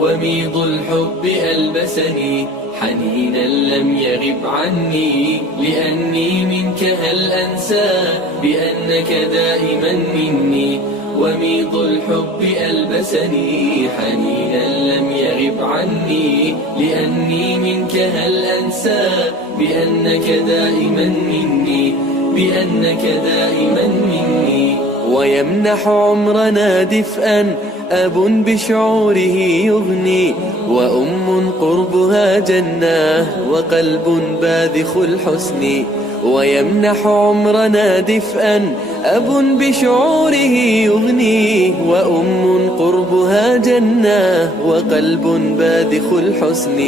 وميض الحب ألبسني حنينا لم يغب عني لأني منك هل أنسى بأنك دائما مني وميض الحب ألبسني حنينا لم يغب عني لأني منك هل أنسى بأنك دائما مني بأنك دائما مني ويمنح عمرنا دفئا أب بشعوره يغني وأم قربها جنة وقلب باذخ الحسن ويمنح عمرنا دفئا أب بشعوره يغني وأم قربها جنة وقلب باذخ الحسن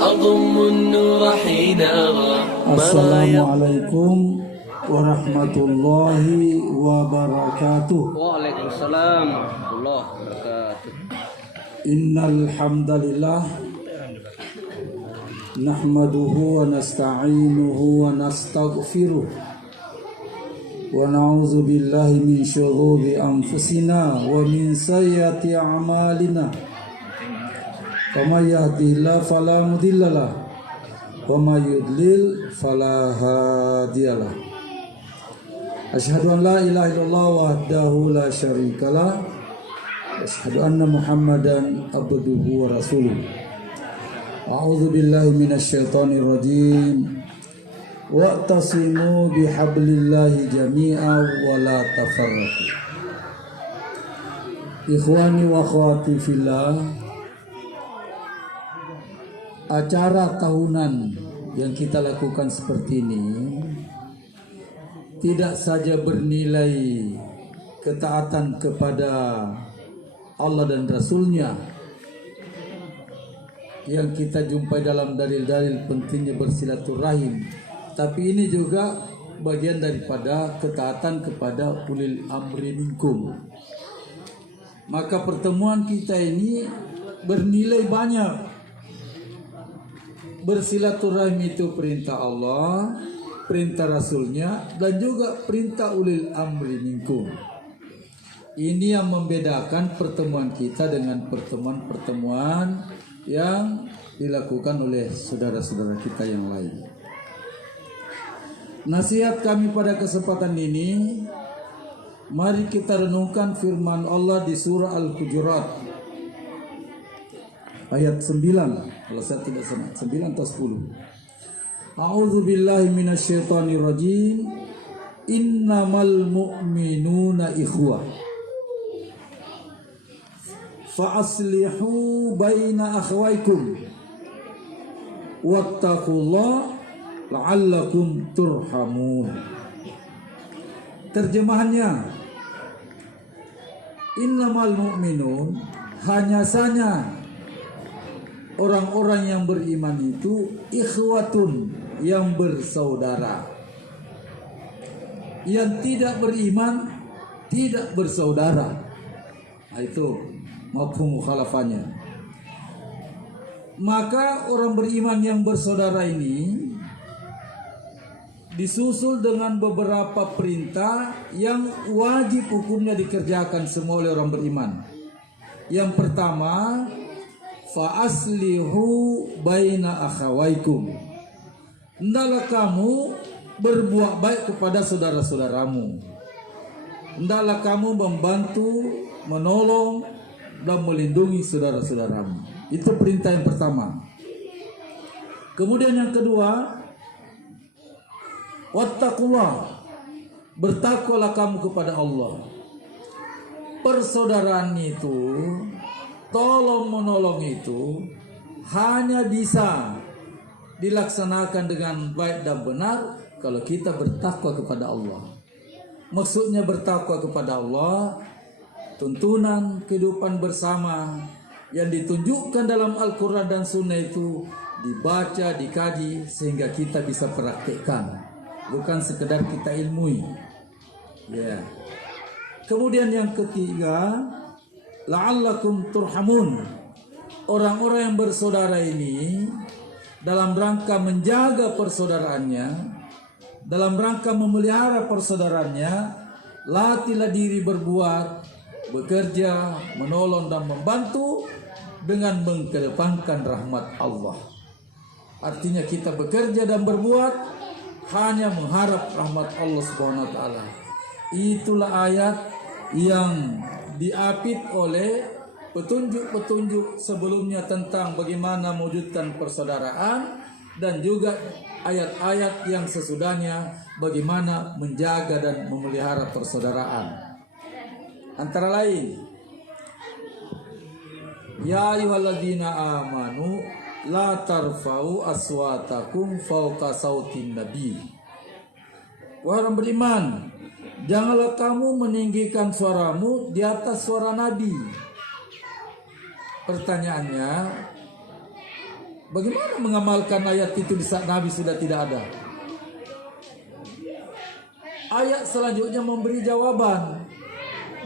أضم النور حين أرى السلام عليكم warahmatullahi wabarakatuh. Waalaikumsalam warahmatullahi wabarakatuh. Innal hamdalillah nahmaduhu wa nasta'inuhu wa nastaghfiruh wa na'udzu billahi min syururi anfusina wa min sayyiati a'malina. Faman yahdihillahu fala mudhillalah wa may yudlil fala hadiyalah. Asyhadu an la ilaha illallah wahdahu la syarikalah wa asyhadu anna Muhammadan abduhu wa rasuluh. A'udzu billahi minasy syaithanir rajim. Wa'tasimu bihablillahi jami'a wa la tafarraqu. Ikhwani wa akhwati fillah, acara tahunan yang kita lakukan seperti ini tidak saja bernilai ketaatan kepada Allah dan Rasulnya yang kita jumpai dalam dalil-dalil pentingnya bersilaturahim, tapi ini juga bagian daripada ketaatan kepada ulil amri minkum. Maka pertemuan kita ini bernilai banyak. Bersilaturahim itu perintah Allah, perintah Rasulnya, dan juga perintah ulil amri minkum. Ini yang membedakan pertemuan kita dengan pertemuan-pertemuan yang dilakukan oleh saudara-saudara kita yang lain. Nasihat kami pada kesempatan ini, mari kita renungkan firman Allah di surah Al-Hujurat ayat 9, kalau saya tidak salah 9 atau 10. A'udzu billahi minasyaitonir rajim. Innamal mu'minuna ikhwah. Fa aslihu baina akhwaykum. Wattaqullaha la'allakum turhamun. Terjemahannya, innamal mu'minun, hanya saja orang-orang yang beriman itu ikhwatun, yang bersaudara. Yang tidak beriman tidak bersaudara. Nah, itu mafhum mukhalafannya. Maka orang beriman yang bersaudara ini disusul dengan beberapa perintah yang wajib hukumnya dikerjakan semua oleh orang beriman. Yang pertama, fa aslihu baina akhawaikum. Hendaklah kamu berbuat baik kepada saudara-saudaramu. Hendaklah kamu membantu, menolong, dan melindungi saudara-saudaramu. Itu perintah yang pertama. Kemudian yang kedua, wattaqullah, bertakwalah kamu kepada Allah. Persaudaraan itu, tolong menolong itu hanya bisa dilaksanakan dengan baik dan benar kalau kita bertakwa kepada Allah. Maksudnya bertakwa kepada Allah, tuntunan kehidupan bersama yang ditunjukkan dalam Al-Quran dan Sunnah itu dibaca, dikaji sehingga kita bisa praktekkan, bukan sekedar kita ilmui. Ya. Kemudian yang ketiga, la'allakum turhamun. Orang-orang yang bersaudara ini dalam rangka menjaga persaudaraannya, dalam rangka memelihara persaudaraannya, latihlah diri berbuat, bekerja, menolong dan membantu dengan mengedepankan rahmat Allah. Artinya kita bekerja dan berbuat hanya mengharap rahmat Allah Subhanahu wa taala. Itulah ayat yang diapit oleh petunjuk-petunjuk sebelumnya tentang bagaimana mewujudkan persaudaraan, dan juga ayat-ayat yang sesudahnya bagaimana menjaga dan memelihara persaudaraan. Antara lain, ya ayyuhalladzina amanu la tarfa'u aswatakum fawqa sautin nabi. Wahai orang beriman, janganlah kamu meninggikan suaramu di atas suara Nabi. Pertanyaannya, bagaimana mengamalkan ayat itu di saat Nabi sudah tidak ada? Ayat selanjutnya memberi jawaban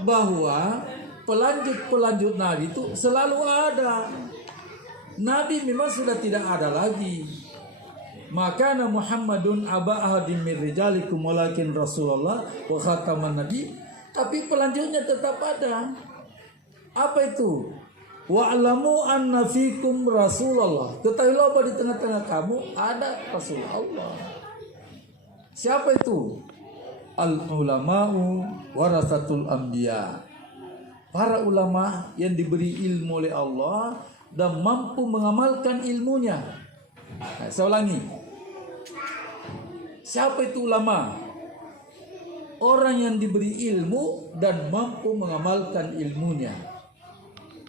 bahwa pelanjut Nabi itu selalu ada. Nabi memang sudah tidak ada lagi. Maka Muhammadun aba ahadim min rijalikum walakin Rasulullah wa khataman nabi. Tapi pelanjutnya tetap ada. Apa itu? Wa'lamu anna fikum Rasulullah. Ketahuilah bahwa di tengah-tengah kamu ada Rasulullah. Siapa itu? Al-ulama'u warasatul anbiya. Para ulama yang diberi ilmu oleh Allah dan mampu mengamalkan ilmunya. Nah, saya ulangi. Siapa itu ulama? Orang yang diberi ilmu dan mampu mengamalkan ilmunya.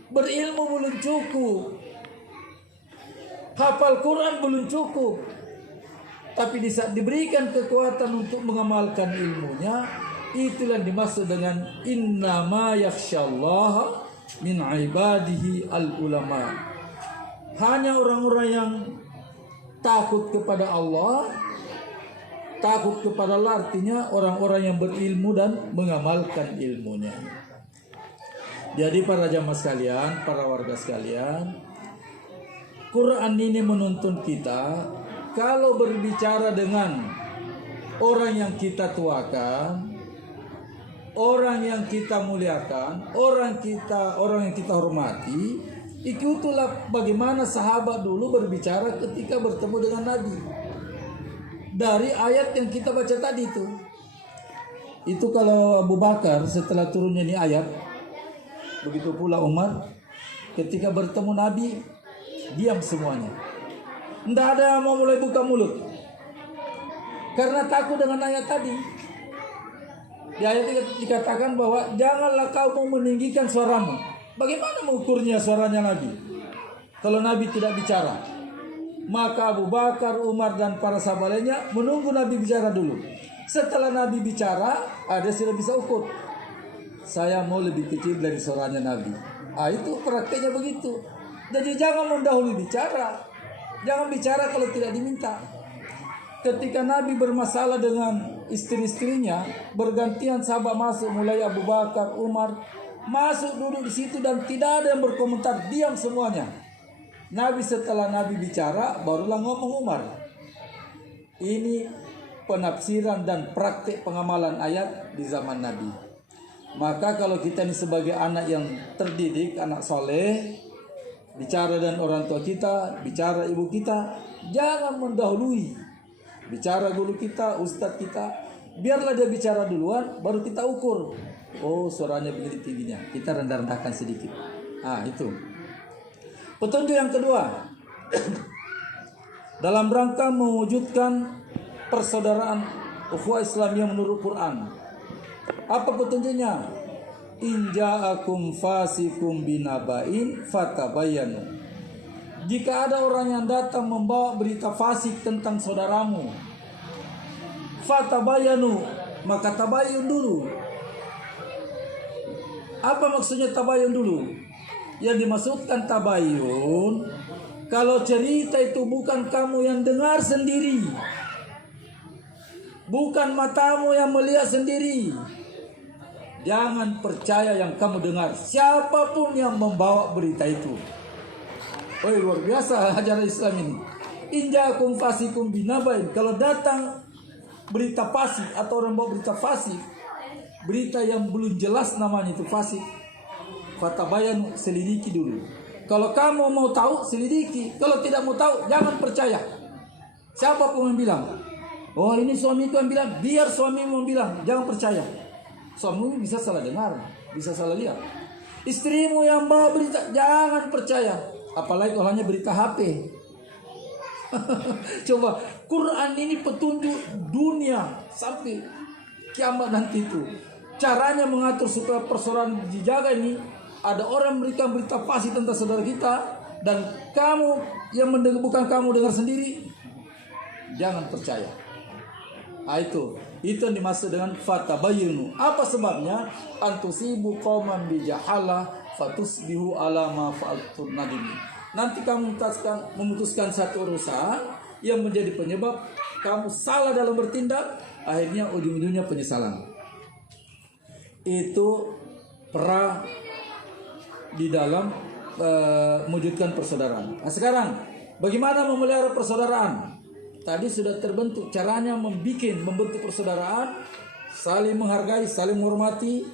Berilmu belum cukup, hafal Quran belum cukup, tapi di saat diberikan kekuatan untuk mengamalkan ilmunya, itulah dimaksud dengan innama yakhsyallaha min ibadihi al-ulama. Hanya orang-orang yang takut kepada Allah, takut kepada Allah artinya orang-orang yang berilmu dan mengamalkan ilmunya. Jadi para jamaah sekalian, para warga sekalian, Quran ini menuntun kita kalau berbicara dengan orang yang kita tuakan, orang yang kita muliakan, orang yang kita hormati, itulah bagaimana sahabat dulu berbicara ketika bertemu dengan Nabi. Dari ayat yang kita baca tadi itu kalau Abu Bakar setelah turunnya ini ayat, begitu pula Umar ketika bertemu Nabi, diam semuanya. Tidak ada yang mau mulai buka mulut karena takut dengan ayat tadi. Di ayat itu dikatakan bahwa janganlah kamu meninggikan suaramu. Bagaimana mengukurnya suaranya Nabi kalau Nabi tidak bicara? Maka Abu Bakar, Umar dan para sahabat lainnya menunggu Nabi bicara dulu. Setelah Nabi bicara, ada sudah bisa ukur. Saya mau lebih kecil dari suaranya Nabi. Itu prakteknya begitu. Jadi jangan mendahului bicara. Jangan bicara kalau tidak diminta. Ketika Nabi bermasalah dengan istri-istrinya, bergantian sahabat masuk, mulai Abu Bakar, Umar, masuk duduk di situ dan tidak ada yang berkomentar, diam semuanya. Nabi setelah Nabi bicara, barulah ngomong Umar. Ini penafsiran dan praktik pengamalan ayat di zaman Nabi. Maka kalau kita ini sebagai anak yang terdidik, anak soleh, bicara dan orang tua kita, bicara ibu kita, jangan mendahului. Bicara guru kita, ustadz kita, biarlah dia bicara duluan, baru kita ukur. Oh, suaranya begini tingginya, kita rendah-rendahkan sedikit. Itu. Petunjuk yang kedua, dalam rangka mewujudkan persaudaraan ukhuwah Islamiyah menurut Quran. Apa petunjuknya? In ja'akum fasikum binaba'in fatabayyanu. Jika ada orang yang datang membawa berita fasik tentang saudaramu, fatabayyanu, maka tabayyun dulu. Apa maksudnya tabayyun dulu? Yang dimaksudkan tabayyun Kalau cerita itu bukan kamu yang dengar sendiri, bukan matamu yang melihat sendiri, jangan percaya yang kamu dengar, siapapun yang membawa berita itu. Oh, luar biasa ajaran Islam ini. Injakum fasikum binabain. Kalau datang berita fasik atau orang bawa berita fasik, berita yang belum jelas namanya itu fasik, fatabayan, selidiki dulu. Kalau kamu mau tahu, selidiki. Kalau tidak mau tahu, jangan percaya. Siapapun yang bilang, oh ini suamiku yang bilang, biar suamimu yang bilang, jangan percaya. Suamimu bisa salah dengar, bisa salah lihat. Istrimu yang bawa berita, jangan percaya. Apalagi kalau hanya berita HP. Coba, Quran ini petunjuk dunia sampai kiamat nanti itu. Caranya mengatur supaya persoalan dijaga ini. Ada orang memberikan berita fasik tentang saudara kita, dan kamu yang bukan kamu dengar sendiri, jangan percaya. Itu yang dimaksud dengan fatabayyanu. Apa sebabnya? Antusibu qauman bijahalah fatusbihu ala ma fa'altum nadim. Nanti kamu memutuskan satu urusan yang menjadi penyebab kamu salah dalam bertindak, akhirnya ujung-ujungnya penyesalan. Itu di dalam mewujudkan persaudaraan. Nah, sekarang bagaimana memelihara persaudaraan? Tadi sudah terbentuk caranya membentuk persaudaraan, saling menghargai, saling menghormati,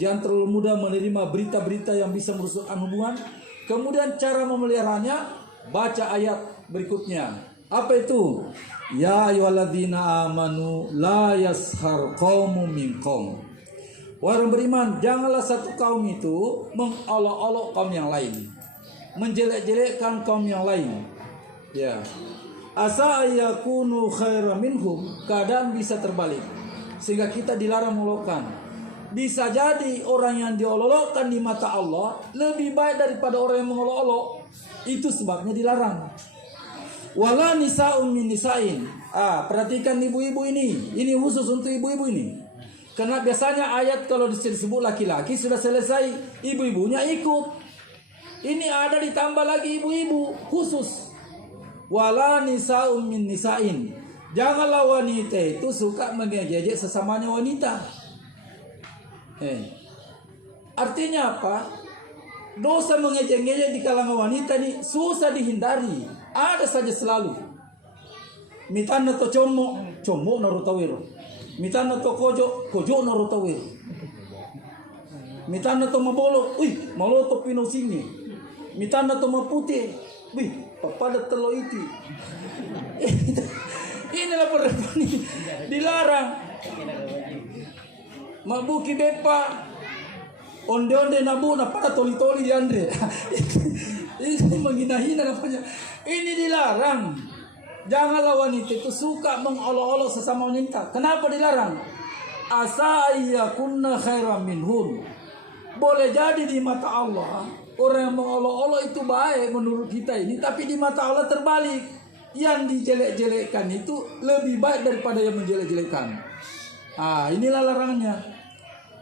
jangan terlalu mudah menerima berita-berita yang bisa merusakkan hubungan. Kemudian cara memeliharanya, baca ayat berikutnya. Apa itu? Ya ayyuhalladzina amanu la yashar qaumun min qaum. Orang beriman, janganlah satu kaum itu mengolok-olok kaum yang lain, menjelek-jelekkan kaum yang lain. Ya, asa yakunu khairan minhum, keadaan bisa terbalik, sehingga kita dilarang mengolokkan. Bisa jadi orang yang diolok-olokkan di mata Allah lebih baik daripada orang yang mengolok-olok. Itu sebabnya dilarang. Wala nisa'un min nisa'in. Perhatikan ibu-ibu ini khusus untuk ibu-ibu ini. Karena biasanya ayat kalau disebut laki-laki sudah selesai, ibu-ibunya ikut. Ini ada ditambah lagi ibu-ibu khusus. Wala nisa'un min nisa'in. Janganlah wanita itu suka mengejek sesamanya wanita. Artinya apa? Dosa mengejek-ngejek di kalangan wanita ini susah dihindari. Ada saja selalu. Mitana to comok narutawiro. Mitana to kojo narutawiro. Mitana to mabolo, maloto pino sini. Mitana to maputi, papada telo iti. Inilah perempuan ini dilarang. Mabuki bepa, onde-onde nabu, pada toli-toli di Andre. Ini menghina-hina namanya. Ini dilarang. Janganlah wanita itu suka mengolok-olok sesama wanita. Kenapa dilarang? Asa yakunna khairan minhum. Boleh jadi di mata Allah orang yang mengolok-olok itu baik menurut kita ini, tapi di mata Allah terbalik. Yang dijelek-jelekkan itu lebih baik daripada yang menjelek-jelekkan. Inilah larangannya.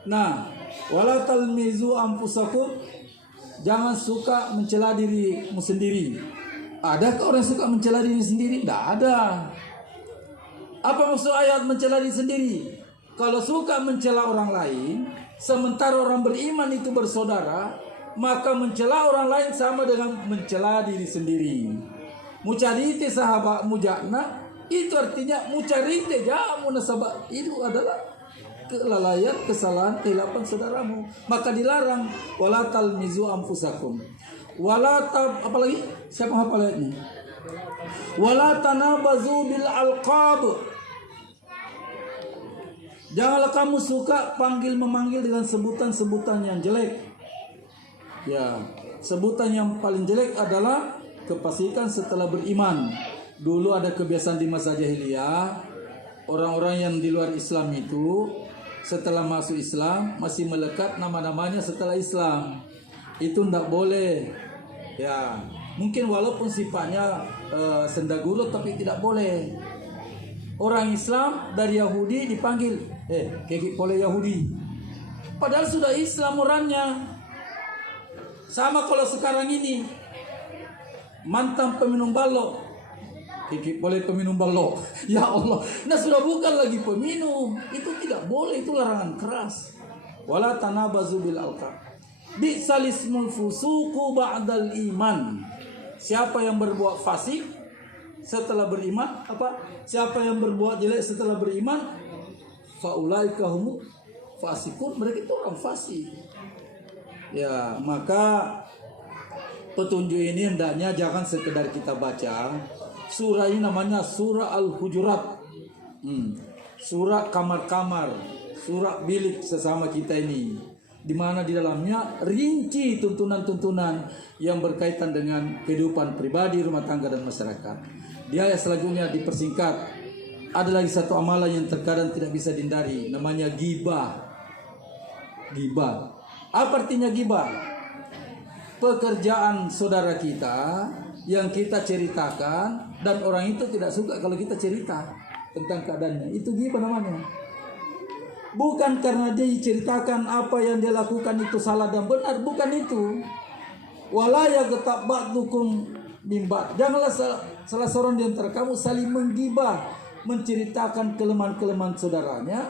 Nah, wala talmizu anfusakum, jangan suka mencela dirimu sendiri. Adakah orang suka mencela diri sendiri? Tidak ada. Apa maksud ayat mencela diri sendiri? Kalau suka mencela orang lain, sementara orang beriman itu bersaudara, maka mencela orang lain sama dengan mencela diri sendiri. Mucarite sahabat mujana, itu artinya mucarite jamu nasabah, itu adalah kelalaian, kesalahan, kehilapan saudaramu. Maka dilarang. Wala talmizu anfusakum. Apalagi? Siapa hafal ayatnya? Wala tanabazu bil alqab. Janganlah kamu suka memanggil dengan sebutan-sebutan yang jelek. Ya, sebutan yang paling jelek adalah kefasikan setelah beriman. Dulu ada kebiasaan di masa jahiliyah, orang-orang yang di luar Islam itu setelah masuk Islam masih melekat nama-namanya setelah Islam. Itu tidak boleh. Ya, mungkin walaupun sifatnya sendagurut tapi tidak boleh. Orang Islam dari Yahudi dipanggil kekik oleh Yahudi. Padahal sudah Islam orangnya. Sama kalau sekarang ini mantan peminum balok. Kiki boleh peminum balok. Ya Allah. Nah sudah bukan lagi peminum. Itu tidak boleh. Itu larangan keras. Wala tanabazu bil alqab. Bi'sal ismul fusuqu ba'dal iman. Siapa yang berbuat fasik setelah beriman, siapa yang berbuat jelek setelah beriman, faulaika hum fasikun, mereka itu orang fasik. Ya, maka petunjuk ini hendaknya jangan sekedar kita baca. Surah ini namanya surah Al-Hujurat. Surah kamar-kamar, surah bilik sesama kita ini, di mana di dalamnya rinci tuntunan-tuntunan yang berkaitan dengan kehidupan pribadi, rumah tangga dan masyarakat. Di ayat selanjutnya dipersingkat. Ada lagi satu amalan yang terkadang tidak bisa dihindari, namanya ghibah. Ghibah. Apa artinya ghibah? Pekerjaan saudara kita yang kita ceritakan dan orang itu tidak suka kalau kita cerita tentang keadaannya. Itu ghibah namanya. Bukan karena dia ceritakan apa yang dia lakukan itu salah dan benar, bukan itu. Wala yaghtab ba'dukum mimba. Janganlah salah seorang di antara kamu saling menggibah, menceritakan kelemahan-kelemahan saudaranya,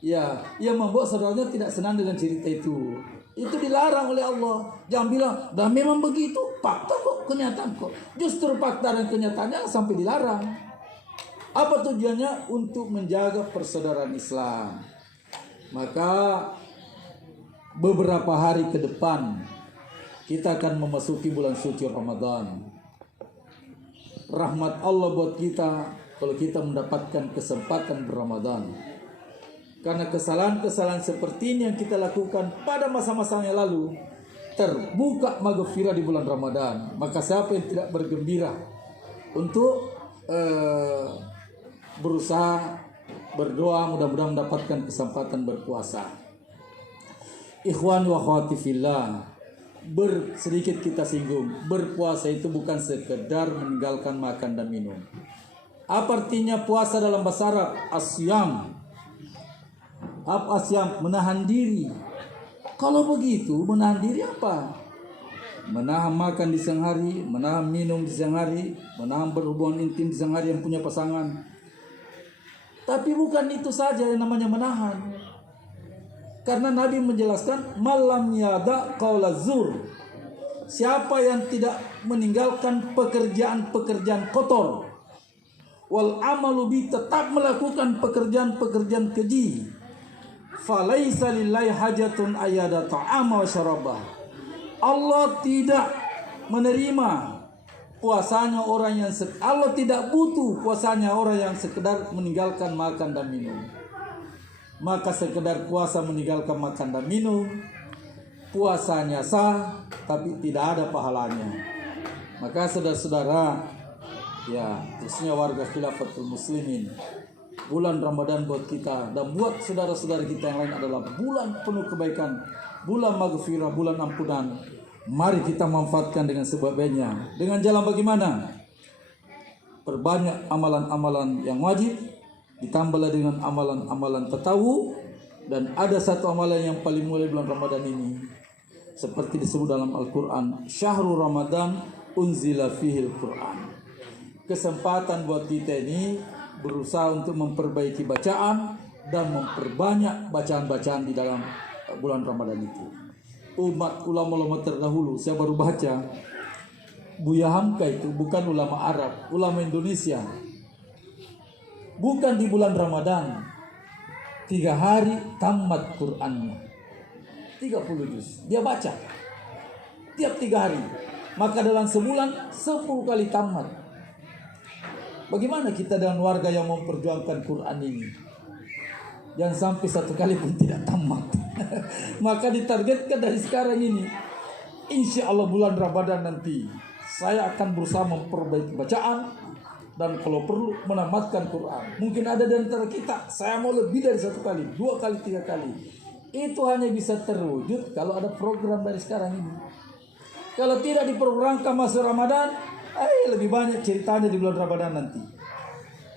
ya, yang membuat saudaranya tidak senang dengan cerita itu. Itu dilarang oleh Allah. Jangan bilang, dah memang begitu, fakta kok, kenyataan kok. Justru fakta dan kenyataannya sampai dilarang. Apa tujuannya? Untuk menjaga persaudaraan Islam. Maka beberapa hari ke depan kita akan memasuki bulan suci Ramadan. Rahmat Allah buat kita kalau kita mendapatkan kesempatan berRamadan. Karena kesalahan-kesalahan seperti ini yang kita lakukan pada masa-masa yang lalu, terbuka maghfirah di bulan Ramadan. Maka siapa yang tidak bergembira untuk berusaha berdoa, mudah-mudahan mendapatkan kesempatan berpuasa. Ikhwan wa akhwati fillah, sedikit kita singgung, berpuasa itu bukan sekedar meninggalkan makan dan minum. Apa artinya puasa dalam bahasa Arab? Asyam. Apa asyam? Menahan diri. Kalau begitu, menahan diri apa? Menahan makan di siang hari, menahan minum di siang hari, menahan berhubungan intim di siang hari yang punya pasangan. Tapi bukan itu saja yang namanya menahan. Karena Nabi menjelaskan, malam yada qaula zur. Siapa yang tidak meninggalkan pekerjaan-pekerjaan kotor, wal amalu bi, tetap melakukan pekerjaan-pekerjaan keji, falaisa lillahi hajatun ayada ta'ama wa syarabah. Allah tidak menerima puasanya orang yang Allah tidak butuh puasanya orang yang sekedar meninggalkan makan dan minum. Maka sekedar puasa meninggalkan makan dan minum, puasanya sah tapi tidak ada pahalanya. Maka saudara-saudara, ya, khususnya warga Khilafatul Muslimin, bulan Ramadan buat kita dan buat saudara-saudara kita yang lain adalah bulan penuh kebaikan, bulan maghfirah, bulan ampunan. Mari kita manfaatkan dengan sebabnya. Dengan jalan bagaimana? Perbanyak amalan-amalan yang wajib, ditambahlah dengan amalan-amalan tatawu, dan ada satu amalan yang paling mulia bulan Ramadan ini, seperti disebut dalam Al-Quran, Syahrul Ramadan unzila fihil Quran. Kesempatan buat kita ini berusaha untuk memperbaiki bacaan dan memperbanyak bacaan-bacaan di dalam bulan Ramadan itu. Umat ulama-ulama terdahulu, saya baru baca, Buya Hamka itu bukan ulama Arab, ulama Indonesia. Bukan di bulan Ramadan, 3 hari tamat Qur'annya, 30 juz dia baca tiap 3 hari. Maka dalam sebulan 10 kali tamat. Bagaimana kita dengan warga yang memperjuangkan Quran ini? Jangan sampai 1 kali pun tidak tamat. Maka ditargetkan dari sekarang ini, insya Allah bulan Ramadan nanti saya akan berusaha memperbaiki bacaan dan kalau perlu menamatkan Quran. Mungkin ada di antara kita, saya mau lebih dari 1 kali, 2 kali, 3 kali. Itu hanya bisa terwujud kalau ada program dari sekarang ini. Kalau tidak diprogramkan masuk Ramadan, lebih banyak ceritanya di bulan Ramadan nanti.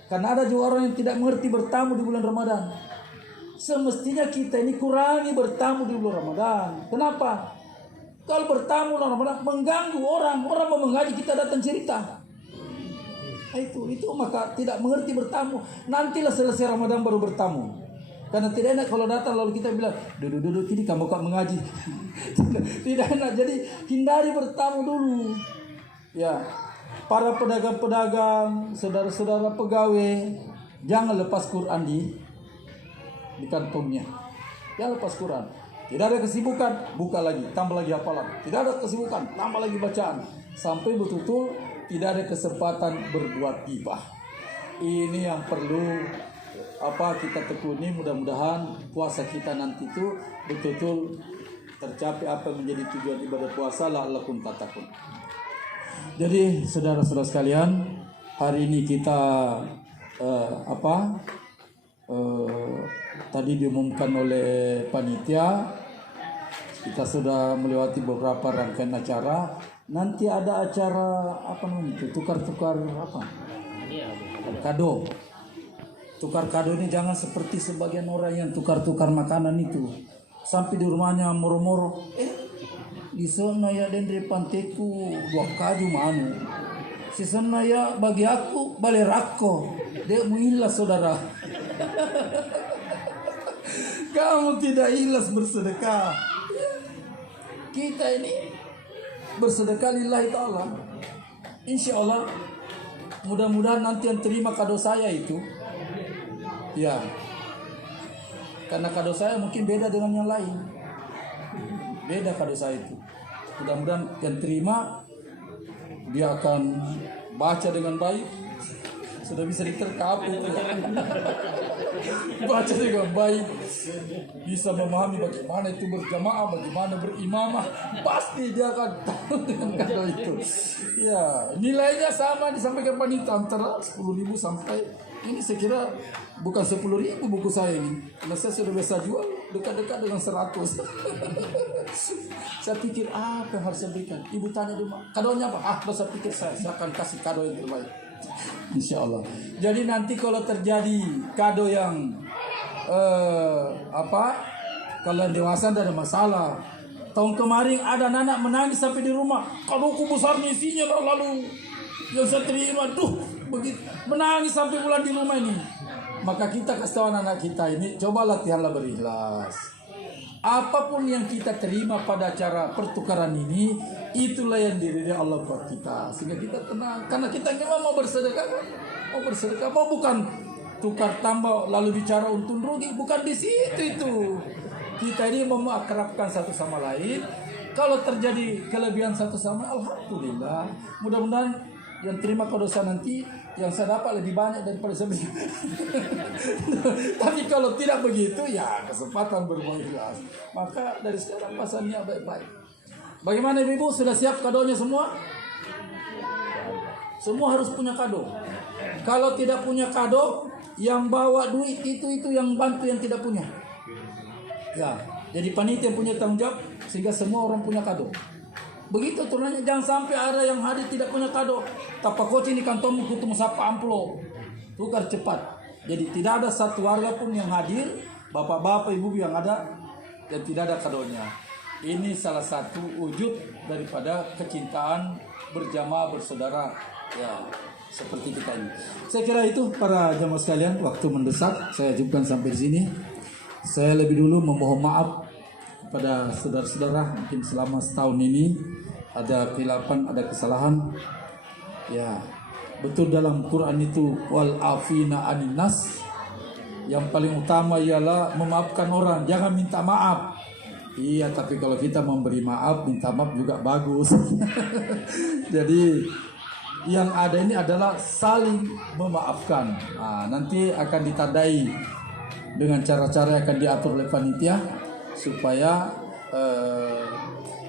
Karena ada juga orang yang tidak mengerti bertamu di bulan Ramadan. Semestinya kita ini kurangi bertamu di bulan Ramadan. Kenapa? Kalau bertamu mengganggu orang mau mengaji kita datang cerita. Itu maka tidak mengerti bertamu. Nantilah selesai Ramadan baru bertamu. Karena tidak enak kalau datang lalu kita bilang, duduk ini kamu kok mengaji. Tidak enak. Jadi hindari bertamu dulu. Ya, para pedagang-pedagang, saudara-saudara pegawai, jangan lepas Quran di kantongnya. Jangan lepas Quran. Tidak ada kesibukan, buka lagi, tambah lagi hafalan. Tidak ada kesibukan, tambah lagi bacaan. Sampai betul-betul tidak ada kesempatan berbuat ghibah. Ini yang perlu kita tekuni. Mudah-mudahan puasa kita nanti itu betul-betul tercapai apa yang menjadi tujuan ibadah puasa, la'allakum tattaqun. Jadi saudara-saudara sekalian, hari ini kita tadi diumumkan oleh panitia, kita sudah melewati beberapa rangkaian acara. Nanti ada acara tukar-tukar kado. Tukar kado ini jangan seperti sebagian orang yang tukar-tukar makanan itu. Sampai di rumahnya moro-moro, di sana ya dendre panteku buah kaju manu. Si sana ya bagi aku balerako. Dia muilas saudara. Kamu tidak ikhlas bersedekah. Kita ini bersedekah lillahi ta'ala. Insya Allah mudah-mudahan nanti yang terima kado saya itu, ya, karena kado saya mungkin beda dengan yang lain. Beda kado saya itu. Mudah-mudahan yang terima dia akan baca dengan baik. Sudah bisa diterkapur. Baca dengan baik. Bisa memahami bagaimana itu berjamaah, bagaimana berimamah. Pasti dia akan tahu dengan kado itu. Ya, nilainya sama disampaikan panitia antara 10.000 sampai, ini saya kira bukan 10.000 buku saya ini. Karena saya sudah biasa jual dekat-dekat dengan 100. Saya pikir apa yang harus saya berikan. Ibu tanya dulu, kadonya apa? Saya pikir saya akan kasih kado yang terbaik. Insya Allah. Jadi nanti kalau terjadi kado yang kalau yang dewasa tidak ada masalah. Tahun kemarin ada anak menangis sampai di rumah. Kadoku besar nih isinya lalu yang saya terima, begitu menangis sampai bulan di rumah ini. Maka kita kasih tahu anak kita ini, coba latihanlah berikhlas. Apapun yang kita terima pada acara pertukaran ini, itulah yang diridhai Allah buat kita. Sehingga kita tenang. Karena kita memang mau bersedekah. Mau bukan tukar tambah lalu bicara untung rugi. Bukan di situ itu. Kita ini mau mengakrabkan satu sama lain. Kalau terjadi kelebihan satu sama lain, alhamdulillah. Mudah-mudahan yang terima kado saya nanti, yang saya dapat lebih banyak daripada saya beri. Tapi kalau tidak begitu, ya kesempatan berbuat ikhlas. Maka dari sekarang pasannya baik-baik. Bagaimana ibu sudah siap kadonya semua? Semua harus punya kado. Kalau tidak punya kado, yang bawa duit itu yang bantu yang tidak punya. Ya, jadi panitia punya tanggung jawab sehingga semua orang punya kado. Begitu turunannya, jangan sampai ada yang hadir tidak punya kado. Tapakoci di kantongmu ketemu sapa amplop. Tukar cepat. Jadi tidak ada satu warga pun yang hadir, bapak-bapak, ibu yang ada, dan tidak ada kadonya. Ini salah satu wujud daripada kecintaan berjamaah bersaudara. Ya, seperti kita ini. Saya kira itu para jamaah sekalian, waktu mendesak, saya cukupkan sampai di sini. Saya lebih dulu memohon maaf kepada saudara-saudara, mungkin selama setahun ini ada khilafan, ada kesalahan. Ya, betul dalam Quran itu wal afina anin nas. Yang paling utama ialah memaafkan orang, jangan minta maaf. Iya, tapi kalau kita memberi maaf, minta maaf juga bagus. Jadi yang ada ini adalah saling memaafkan. Nah, nanti akan ditandai dengan cara-cara yang akan diatur oleh panitia supaya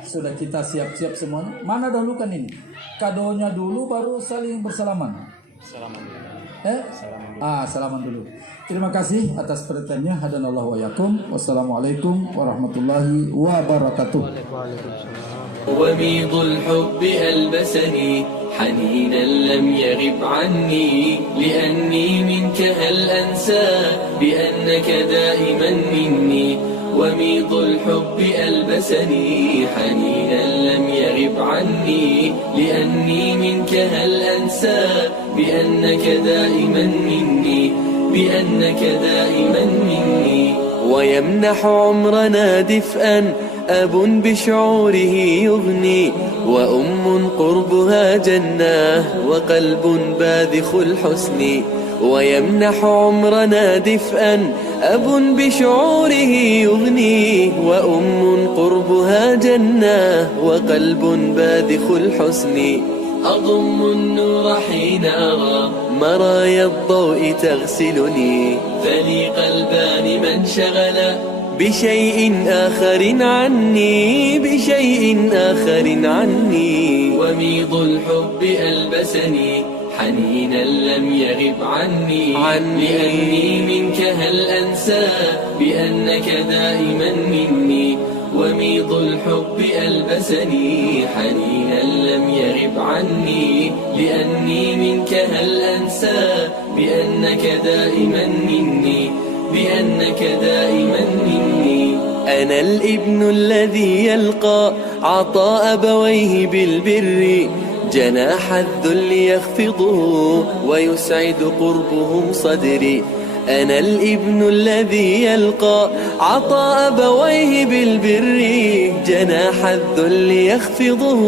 sudah kita siap-siap semuanya. Mana dahulukan ini? Kadonya dulu baru saling bersalaman. Salaman. Salaman dulu. Terima kasih atas perhatiannya. Hadanallahu wa yakum. Wassalamualaikum warahmatullahi wabarakatuh. وميض الحب ألبسني حنينا لم يغب عني لأني منك هل أنسى بأنك دائما مني وميض الحب ألبسني حنينا لم يغب عني لأني منك هل أنسى بأنك دائما مني بأنك دائما مني ويمنح عمرنا دفئا أب بشعوره يغني وأم قربها جنة وقلب باذخ الحسن ويمنح عمرنا دفئا أب بشعوره يغني وأم قربها جنة وقلب باذخ الحسن أضم النور حين أرى مرايا الضوء تغسلني فلي قلبان من شغل بشيء آخر عني بشيء آخر عني وميض الحب ألبسني حنينا لم يغب عني لأني منك هل أنسى بأنك دائما مني وميض الحب ألبسني حنينا لم يغب عني لأني منك هل أنسى بأنك دائما مني بأنك دائما مني أنا الابن الذي يلقى عطاء أبويه بالبر جناح الذل يخفضه ويسعد قربهم صدري أنا الابن الذي يلقى عطاء أبويه بالبر جناح الذل يخفضه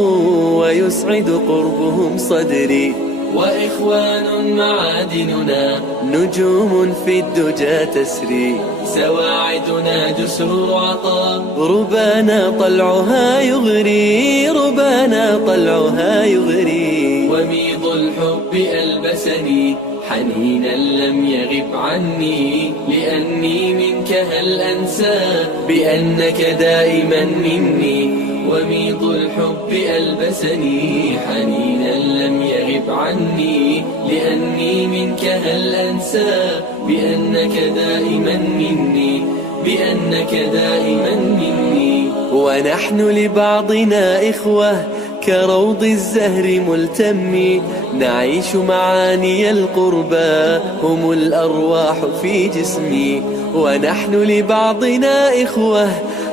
ويسعد قربهم صدري وإخوان معادننا نجوم في الدجى تسري سواعدنا جسر عطاء ربانا طلعها يغري ربانا طلعها يغري وميض الحب ألبسني حنينا لم يغب عني لأني منك هل أنسى بأنك دائما مني وميض الحب ألبسني حنينا لم يغب عني لأني منك هل أنسى بأنك دائما مني بأنك دائما مني ونحن لبعضنا إخوة كروض الزهر ملتم نعيش معاني القربى هم الأرواح في جسمي ونحن لبعضنا إخوة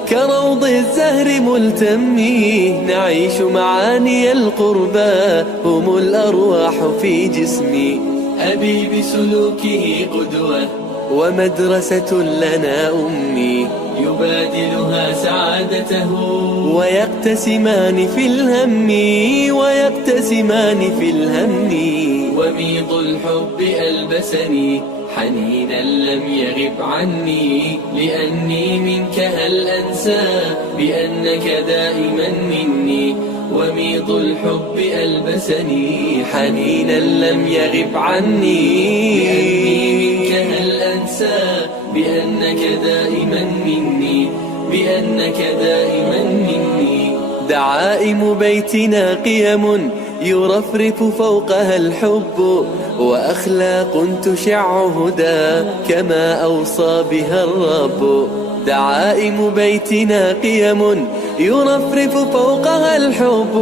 كروض الزهر ملتم نعيش معاني القربى هم الأرواح في جسمي أبي بسلوكه قدوة ومدرسة لنا أمي يبادلها سعادته ويقتسمان في الهم ويقتسمان في الهم وميض الحب ألبسني حنينا لم يغب عني لأني منك هل أنسى بأنك دائما مني وميض الحب ألبسني حنينا لم يغب عني لأني منك هل أنسى بأنك دائما مني بأنك دائما مني دعائم بيتنا قيم يرفرف فوقها الحب وأخلاق تشع هدى كما أوصى بها الرب دعائم بيتنا قيم يرفرف فوقها الحب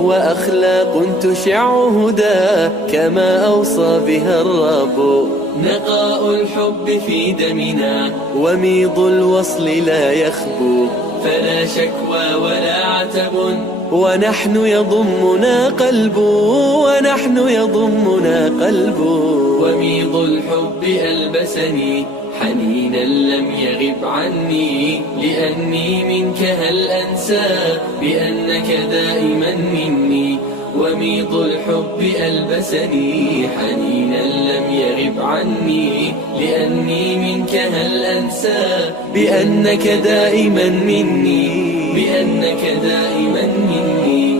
وأخلاق تشع هدى كما أوصى بها الرب نقاء الحب في دمنا وميض الوصل لا يخبو فلا شكوى ولا عتب ونحن يضمنا قلب ونحن يضمنا قلب وميض الحب ألبسني حنينا لم يغب عني لأني منك هل أنسى بأنك دائما مني وميض الحب ألبسني حنينا لم يغب عني لأني منك هل أنسى بأنك دائما مني بأنك دائما مني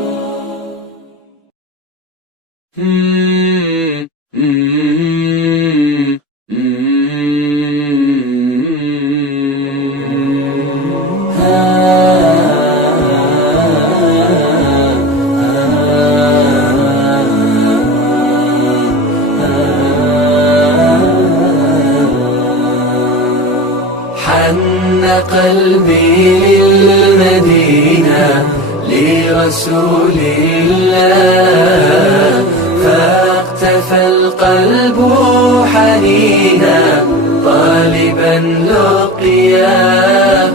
حن قلبي للمدينة لرسول الله فاقتفى القلب حنينا طالبا لقياه